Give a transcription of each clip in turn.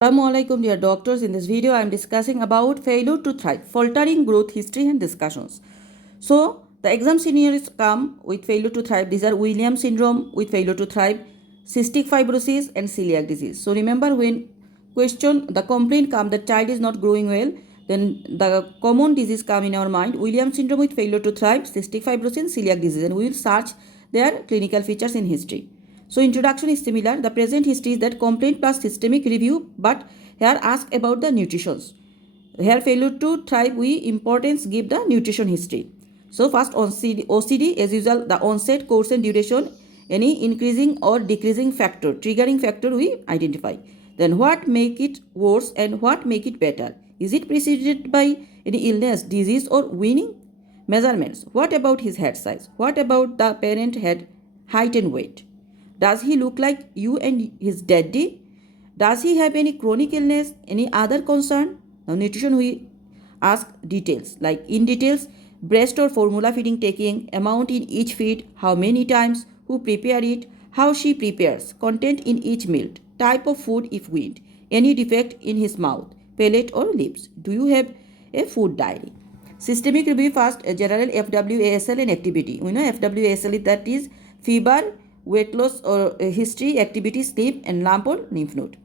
Assalamualaikum dear doctors. In this video I am discussing about failure to thrive, faltering growth history and discussions. So the exam scenarios come with failure to thrive. These are Williams syndrome with failure to thrive, cystic fibrosis and celiac disease. So remember, when the complaint come that child is not growing well, then the common disease come in our mind: Williams syndrome with failure to thrive, cystic fibrosis and celiac disease, and we will search their clinical features in history. So introduction is similar. The present history is that complaint plus systemic review, but here ask about the nutrition. Here failure to thrive, we importance give the nutrition history. So first OCD as usual, the onset, course and duration, any increasing or decreasing factor, triggering factor we identify. Then what make it worse and what make it better? Is it preceded by any illness, disease or winning? Measurements. What about his head size? What about the parent head height and weight? Does he look like you and his daddy? Does he have any chronic illness, any other concern? Now nutrition we ask details, like in details, breast or formula feeding taking, amount in each feed, how many times, who prepare it, how she prepares, content in each meal, type of food if weaned, any defect in his mouth, palate or lips. Do you have a food diary? Systemic review first, general FWASL and activity. We know FWASL that is fever, weight loss or history, activity, sleep and lump or lymph node.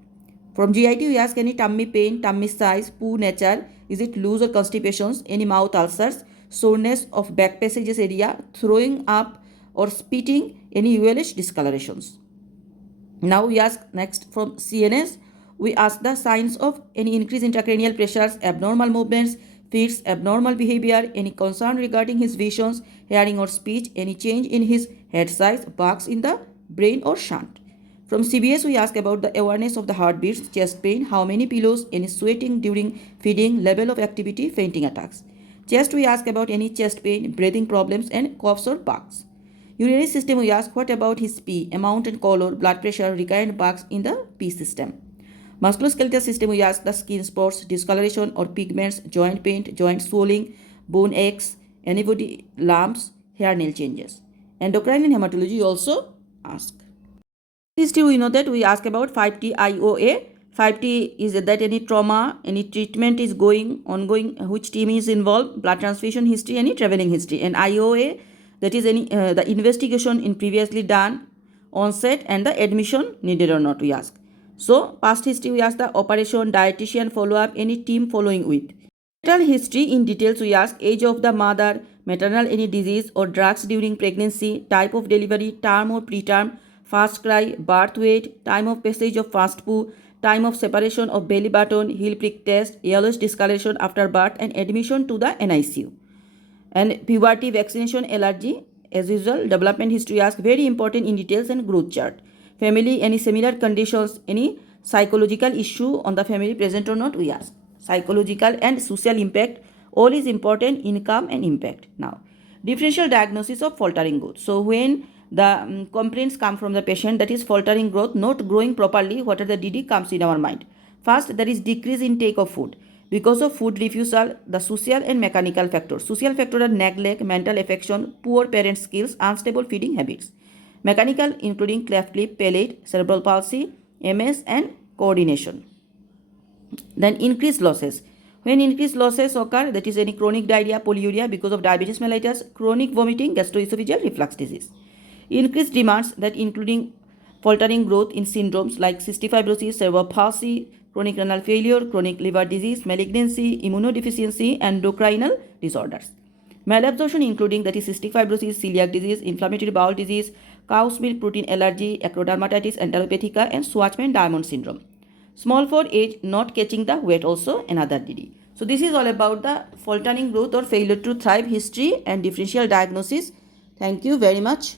From GIT we ask any tummy pain, tummy size, poo nature, is it loose or constipations, any mouth ulcers, soreness of back passages area, throwing up or spitting, any ULH discolorations. Now we ask next from CNS, we ask the signs of any increase in intracranial pressures, abnormal movements, fits, abnormal behavior, any concern regarding his visions, hearing or speech, any change in his head size, bugs in the brain or shunt. From CBS, we ask about the awareness of the heartbeats, chest pain, how many pillows, any sweating during feeding, level of activity, fainting attacks. Chest, we ask about any chest pain, breathing problems, and coughs or bugs. Urinary system, we ask what about his pee, amount and color, blood pressure, recurrent bugs in the pee system. Musculoskeletal system, we ask the skin spots, discoloration or pigments, joint pain, joint swelling, bone aches, any body lumps, hair nail changes. Endocrine and hematology also ask. History, we know that we ask about 5T IOA. 5T is that any trauma, any treatment is ongoing, which team is involved, blood transfusion history, any traveling history. And IOA, that is any the investigation in previously done, onset and the admission needed or not, we ask. So past history, we ask the operation, dietitian follow-up, any team following with. Maternal history in details, we ask age of the mother, maternal any disease or drugs during pregnancy, type of delivery, term or preterm, first cry, birth weight, time of passage of first poo, time of separation of belly button, heel prick test, yellowish discoloration after birth and admission to the NICU. And puberty, vaccination, allergy, as usual. Development history ask very important in details and growth chart. Family, any similar conditions, any psychological issue on the family present or not, we ask. Psychological and social impact, all is important, income and impact. Now, differential diagnosis of faltering growth. So when the complaints come from the patient, that is faltering growth, not growing properly, what are the DD comes in our mind. First, there is decrease in intake of food. Because of food refusal, the social and mechanical factors. Social factors are neglect, mental affection, poor parent skills, unstable feeding habits. Mechanical including cleft lip, palate, cerebral palsy, MS and coordination. Then increased losses. When increased losses occur, that is any chronic diarrhea, polyuria because of diabetes mellitus, chronic vomiting, gastroesophageal reflux disease. Increased demands, that including faltering growth in syndromes like cystic fibrosis, cerebral palsy, chronic renal failure, chronic liver disease, malignancy, immunodeficiency, and endocrinal disorders. Malabsorption including that is cystic fibrosis, celiac disease, inflammatory bowel disease, cow's milk protein allergy, acrodermatitis enteropathica, and Schwarzman-Diamond syndrome. Small for age, not catching the weight also another DD. So this is all about the faltering growth or failure to thrive history and differential diagnosis. Thank you very much.